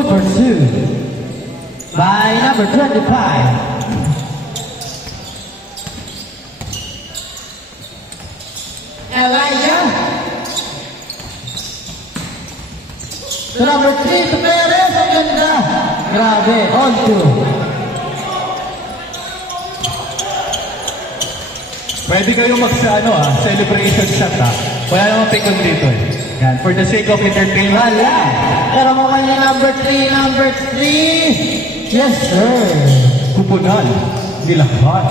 Good pursuit by number 25. Elijah. To number 3, to Perez. Ang ganda. Grabe. On to. Pwede kayo celebration shot Wala namang pikon dito Yan, for the sake of entertainment. Wala. Pero mukhang yung number 3. Yes, sir. Kupunan. Nilakhan.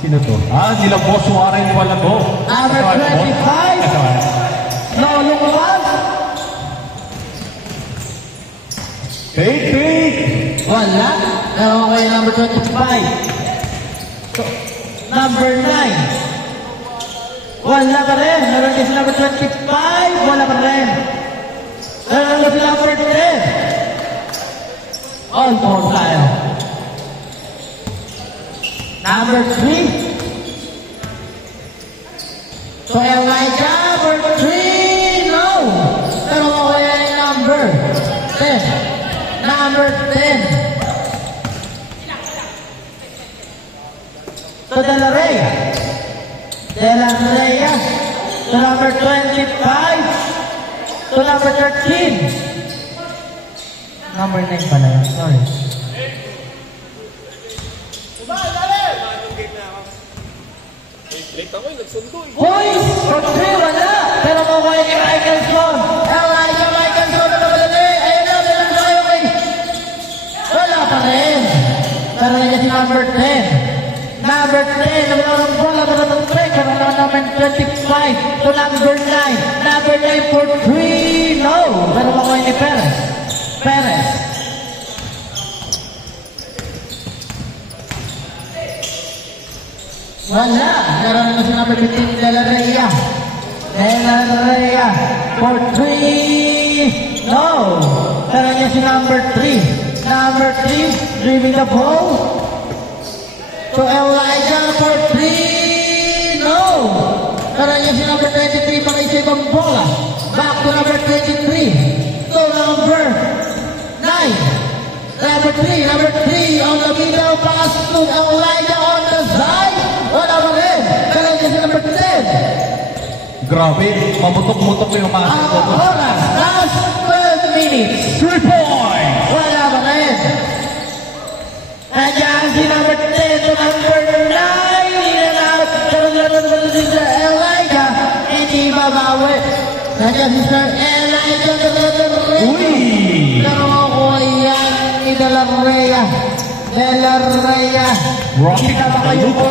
Sino to? Nila Boss Warren pala to. Number 25. No, lumabas. Fake. Wala. Pero mukhang yung number 25. Number 9. Wala pa rin. Meron din si number 25. Wala pa rin. Meron din si number 10. On board tayo. Number 3. So Elijah, number 3. No. Pero kaya yung number 10. Number 10. To De La Rey. De La Rey. To number 25. To number 13. Number 9 pala yun. Sorry. Boys! For 3, wala! Pero makuha ni Michelson. Elijah Michelson na nabalali. Ayun na, meron tayo kay... Wala pa rin. Pero nandiyan si number 10. Number 10, naman bola para ng break. Karoon naman naman 25 to number 9. Number 9 for 3. No. Pero makuha ni Perez. Perez. Wala. Karoon naman si number 15, De La Rey. De La Rey for 3. No. Karoon niya si number 3. Number 3, driving the ball. So Elijah for 3. No. Pero niya si number 23 pang-isip ang bola. Back to number 23. To number 9. Number 3. Number 3 on the middle pass to Elijah on the side. Wala pa rin. Pero niya si number 10. Grabe. Mamutok-mutok yung mga ang oras. Last 12 minutes. 3 points. Wala pa rin. Nandiyan si number 10 to number 9. Elijah. Hindi mabawi. Nandiyan si Sir Elijah to number 3. Uy! Pero ako yan ni De La Rey. De La Rey. Rocky na ba kayo po?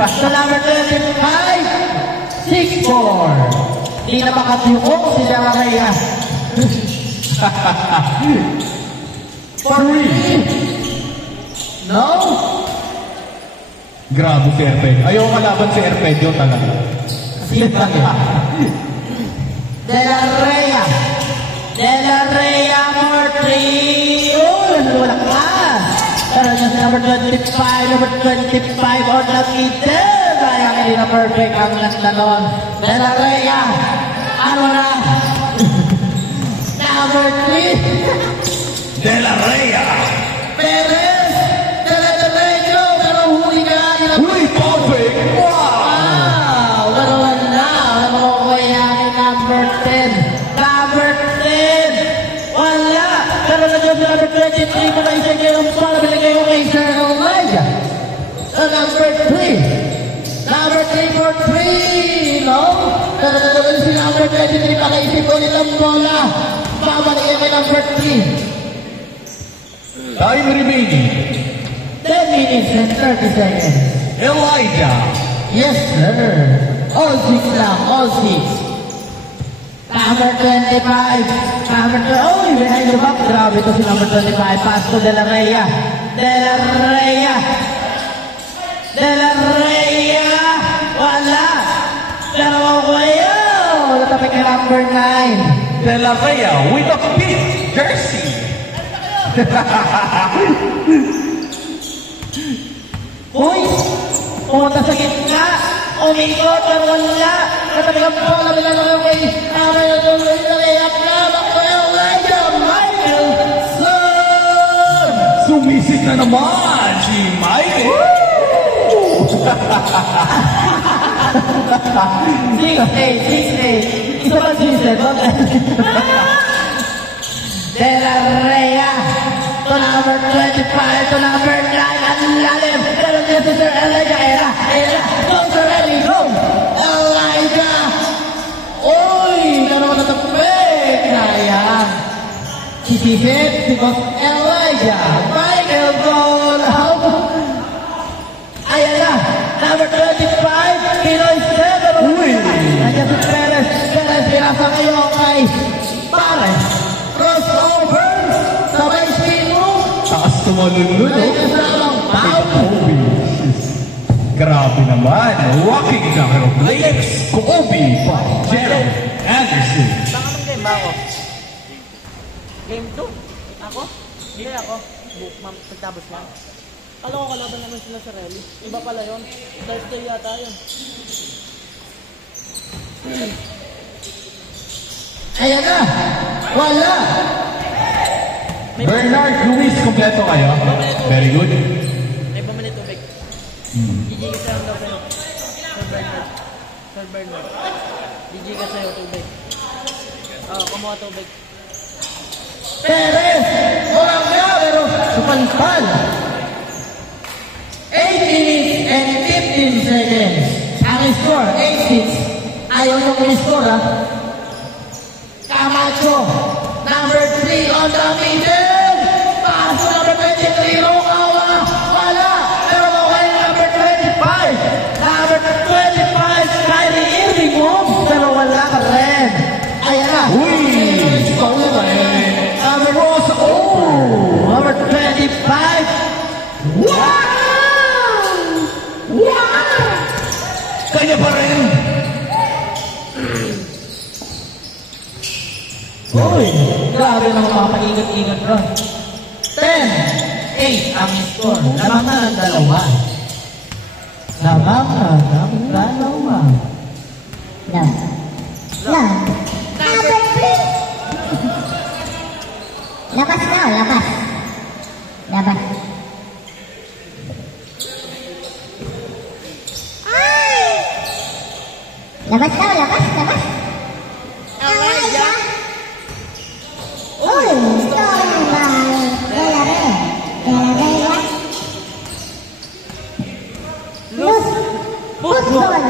To number 25. 6-4. Hindi na makatiyukong si De La Rey. 3. No? Grabe si Erped. Ayaw kalaban si Erped yun talaga. Simple yun. De La Rey. De La Rey for 3. Oh, wala ka. Pero yung number 25, number 25 on the middle. Kaya hindi na perfect ang naglanon. De La Rey. Ano na? Number 3. De La Rey. Perez. Uy, perfect! Wow! Ganoon na. Makukuha ni number 10. Number 10. Wala. Pero nandiyan si number 23 mo na isa kayo ng pala. Binigay ko kay Sir Elijah. So number 3. Number 3 for 3. No? Pero nandiyan si number 23 makaisip ko nilang bola. Babalik kay number 3. Time remaining. 10 minutes and 30 seconds. Elijah. Yes, sir. All 6 lang. All 6. Number 25. Number 20. Oh, behind the back. Grabe ito si number 25. Pass to De La Rey. De La Rey. De La Rey. Wala. Pero ako yun. Natapik kay number 9. De La Rey with a pink jersey. Uy! Pumunta sa gitna! Umikot! Pero wala! Natabigang bola! Bilang ako kay Elijah! Sumisip na naman si Mikey. 6-8. Isa ba suicide? De La Rhea to number 25 to number 9. Ang lalim. Pero dito si Sir Elijah. Era. Go, Sir Eli. Go. Elijah. Uy, naman natapik. Sayang. Sisipit si Boss Elijah. Michael Gold. Ayan na. Number 25. Pinoy 7. Uy. Nandiyan si Perez. Pinasa kayo kay Pares. Crossover. Sabay spin move. Taas tumalunod, May oh. kasamang pound. Kobe. Grabe naman. Walking knocker of legs. Kobe pa. Gerald Anderson. Saan anong game ba ako? Game 2? Ako? Hindi ako. Pagtabos lang. Kala ko kalaban naman sila sa rally. Iba pala yun. Thursday yata yun. Ayan na. Wala. Bernard Luis, kompleto kayo? Very good. May bumili tubig. GG ka sa'yo daw sa'yo. Sir Bernard. GG ka sa'yo tubig. Oo, kumuha tubig. Perez. Walang nga, pero supalpal. 8 minutes and 15 seconds. Ang score, 8-6. Ayaw nung score, ha? Camacho, number 3 on the middle. Paso number 23, Rukawa. Wala. Pero okay, number 25. Number 25, Kyrie Irving mo. Pero wala ka rin. Ayan na. Uy! Number Rosa. Oh! Number 25. Wow! Wow! Kanya pa rin. Uy! Grabe naman mga paigat-igat ron. 10-8 ang score. Lamang na ng dalawa. Lamang na ng dalawa. No. Number 3. Labas na, labas. Labas. Labas na, labas. Elijah. Uy, story by De La Rhea. Loose. Football.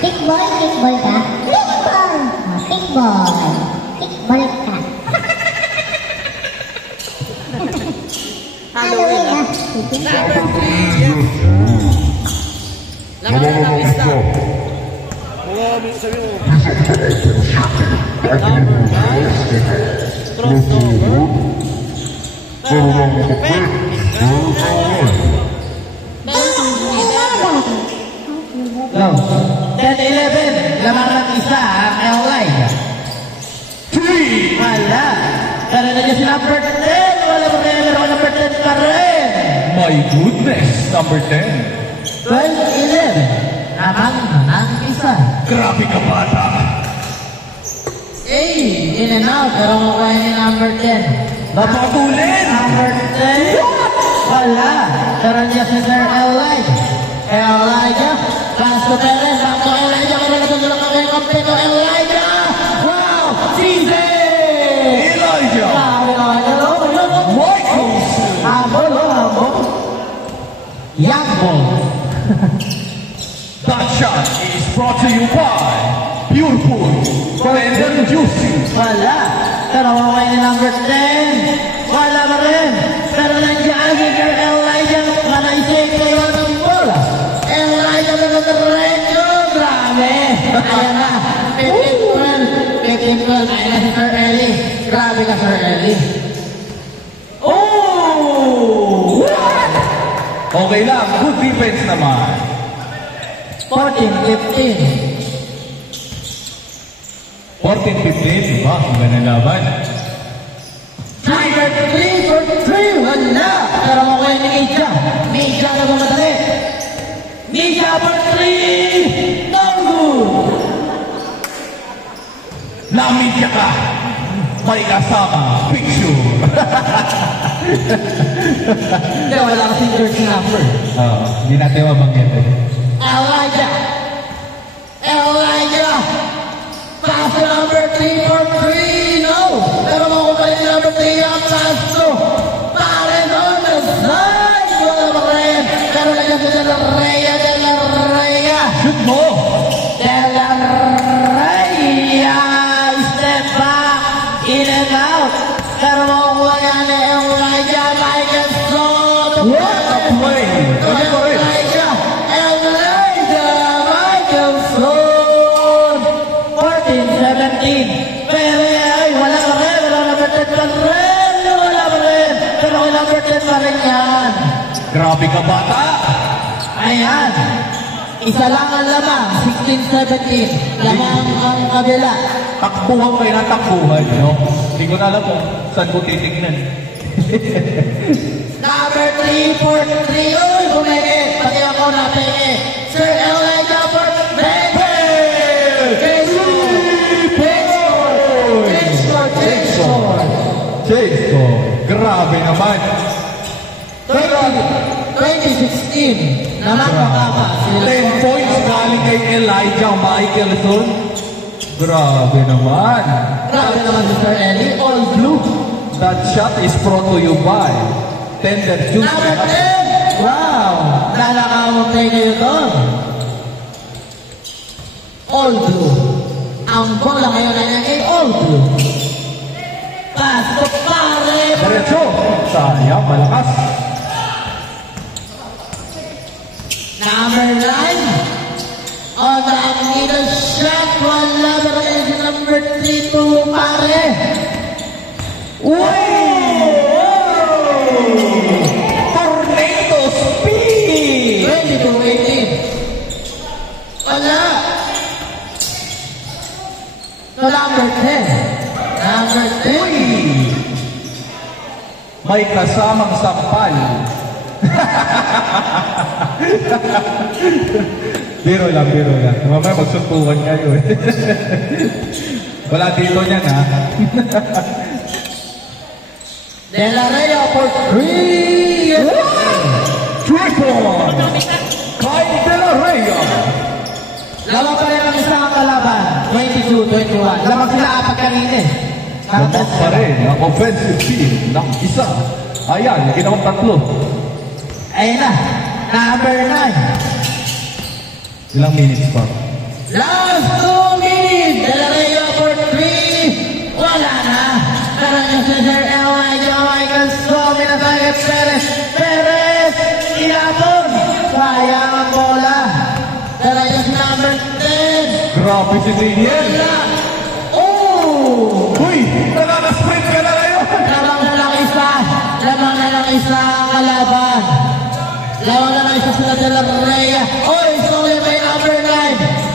Kickball ka? Kickball. Kickball ka. Halloween ah. Number 3. Laman na ng lista. Number 9. Crossover. Go. 10-11. Lamang ng isa ang Elijah. 3. Wala. Pero nandiyan si number 10. Wala pa rin. Pero number 10 pa rin. My goodness, number 10. 12-11. Lamang ng isa. Grabe ka bata. In and out. Pero makuha ni number 10. Napatulin. Number 10. Wala. Pero nandiyan si Sir Elijah. Elijah. Pass to Perez. Back to Elijah. Kaya natutulong kami ang kapit to Elijah. Wow! Season! Elijah. Michael. Habol. Young ball. That shot is brought to you by Beautiful Brandon Juicy. Wala. Pero makuha ni number 10. Wala pa rin. Pero nandiyan si Sir Elijah. Manaisip kayo ng bola. Elijah na nagrecho. Grabe. Ayan na. 15-12. Ayan na si Sir Eli. Grabe ka, Sir Eli. Oh! Okay lang, good defense naman. 14-15. 14-15, diba? Ang ganang laban. Number 3 for 3. Wala. Pero makuha ni Meja. Meja na bumadali. Meja for 3. No good. Namidya ka. May kasama. Picture. Hindi, wala kasing jersey number. Oo, hindi natin mabanggit. Elijah! Elijah! Pass to number 3 for 3, no! Pero makuha yung number 3 ang pass to Pares on the side! Wala pa rin! Pero na dyan si De La Rhea, De La Rhea! Shoot mo! De La Rhea! Step back! In and out! Pero makuha yan ni Elijah Michael Soto! What a play! Ano pa rin? Elijah Michael Soto! 14-17. Pero ay, wala pa rin. Wala number 10 pa rin. Wala pa rin. Pero may number 10 pa rin yan. Grabe ka bata! Ayan. Isa lang ang lamang. 16-17. Lamang ang kabila. Takbuhan kayo na takbuhan, no? Hindi ko na alam kung saan ko titignan. Number 3 for 3. Uy, kumeke. Pati ako na peke. Sir Elijah for Beke. Chase ko. Grabe naman. 2016. Naman makaka. 10 points galing kay Elijah Michelson. Grabe naman. Grabe naman si Sir Ellie. All blue. That shot is brought to you by Tender Juice. Number 10. Wow. Nalakamutay kayo doon. All blue. Ang bola ngayon ay all blue. Pass to pare. Diretso. Sayang, malakas. Number 9. On the middle shot. Wala ba rin si number 3 to pare. Uy! Tornado speed. 22-18. Wala. So number 10. Number 10. May kasamang sampal. Biro lang, biro lang. Mamaya magsuntukan kayo eh. Wala dito niyan ha. De La Rhea for 3. Triple! Kay De La Rhea. Lamang pa rin ang isang kalaban. 22-21. Lamang sila apat kanina eh. Lamang pa rin ang offensive team ng isa. Ayan, ginawang tatlo. Ayun na. Number 9. Ilang minutes pa? Last 2 minutes. De La Rhea for 3. Wala na. Karoon yung si Sir Elijah Michael Somi na tayo. Perez. Ilapon. Sayang ang bola. Pero yung number 10. Grabe si Daniel. Wala. Oh! Uy, nakaka-sprint ka na ngayon. Lamang na lang isa. Lamang na lang isa ang kalaban. Lamang na lang isa sila De La Rhea. Oh, it's only by number 9.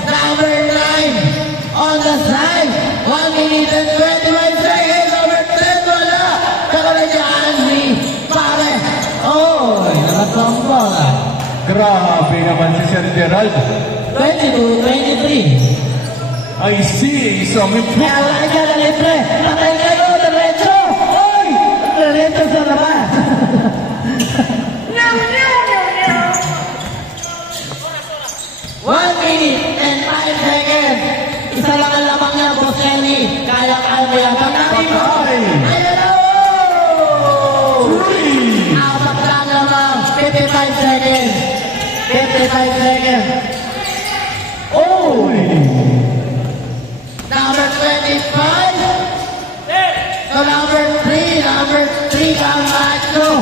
Number 9. On the side. 1 minute and 21 seconds. Number 10. Wala. Kakaroon niya Andy. Pare. Oh, naman ang bola. Grabe naman si Sir Gerald. 22-23. I see some improvement. Elijah na libre. Patay kayo. Diretso. Oy! Diretso sa labas. One minute and 5 seconds. Isa lang ang lamang niya, Boss Kenny. Kaya mo yan. Pagkain mo. Ayan o! Apat lang lamang. 55 seconds. 55 seconds. Oh! Number 25. So number 3, Camacho.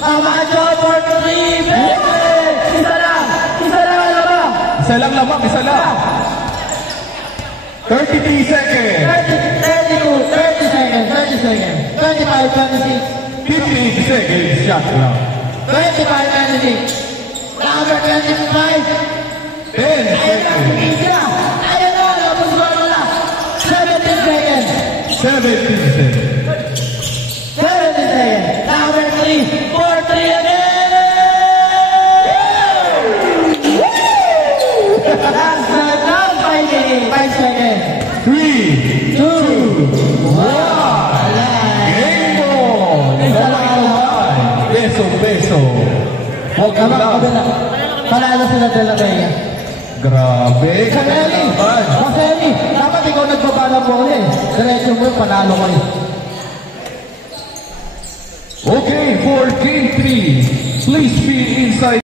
Camacho for 3, baby! Isa lang, ano ba? Isa lang lamang, isa lang. 33 seconds. 32, 30 seconds, 25, 26, 58 seconds shot lang. 25, 26. Number 25. 10 Ayun na, seconds. Isla. Ayun na, labos mo na. 17 seconds. 17 seconds. 17 seconds. Number 3, for 3 again. Last round, 5 seconds. 3, 2, 1. Game ball. Isa lang ang peso. Huwag Tama ka lang. na. Panalo sila De La Rhea. Grabe. Kaseri! Naman. Kaseri! Dapat ikaw nagbaba ng bola eh. Diretso mo yung panalo ko eh. Okay, for game 3, please be inside.